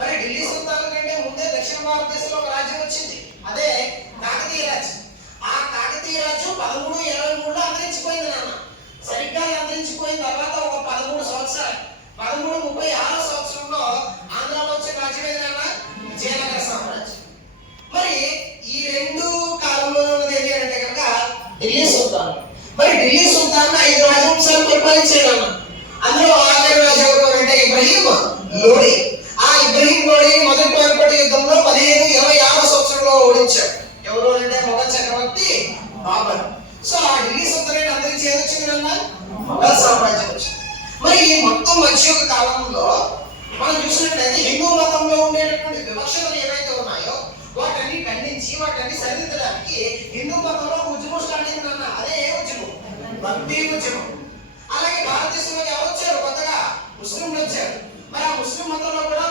మరి ఢిల్లీ సుల్తాన్ కంటే ముందే దక్షిణ భారతదేశంలో ఒక రాజ్యం వచ్చింది, అదే కాకతీయ రాజ్యం. ఆ కాకతీయ రాజ్యం 1323లో అంతరించిపోయింది నాన్న. సరిగ్గా అంతరించిపోయిన తర్వాత ఒక 13 సంవత్సరాలు 1336 సంవత్సరంలో ఆంధ్రాలో వచ్చే రాజ్యం ఏది నాన్న? విజయనగర సామ్రాజ్యం. మరి ఈ రెండు కాలంలో ఉన్నది ఏది అంటే కనుక ఢిల్లీ సుల్తాన్. మరి ఢిల్లీ సుల్తాన్ 5 రాజవంశాలు పరిపాలించాడు. అందులో ఆఖరి రాజు ఎవరు అంటే ఇబ్రహీం లోడి. ఆ ఇబ్రహీం లోడి మొదటి పానిపట్టు యుద్ధంలో 1526 సంవత్సరంలో ఓడించాడు. ఎవరు అంటే మొఘల్ చక్రవర్తి బాబర్. సో ఆ ఢిల్లీ సుల్తాన్ అందరికి ఏదొచ్చింది? మొఘల్ సామ్రాజ్యం వచ్చింది. మరి ఈ మొత్తం మధ్యయుగ కాలంలో మనం చూసినట్లయితే హిందూ మతంలో ఉండేటటువంటి వివక్షతలు ఏవైతే ఉన్నాయో వాటిని ఖండించి వాటిని సరిదిద్దడానికి హిందూ మతంలో ఉద్యమం స్టార్ట్ అయిందన్న. అదే ఉద్యమం, భక్తి ఉద్యమం. అలాగే భారతదేశంలో ఎవరు వచ్చారు? కొత్తగా ముస్లింలు వచ్చారు. మరి ఆ ముస్లిం మతంలో కూడా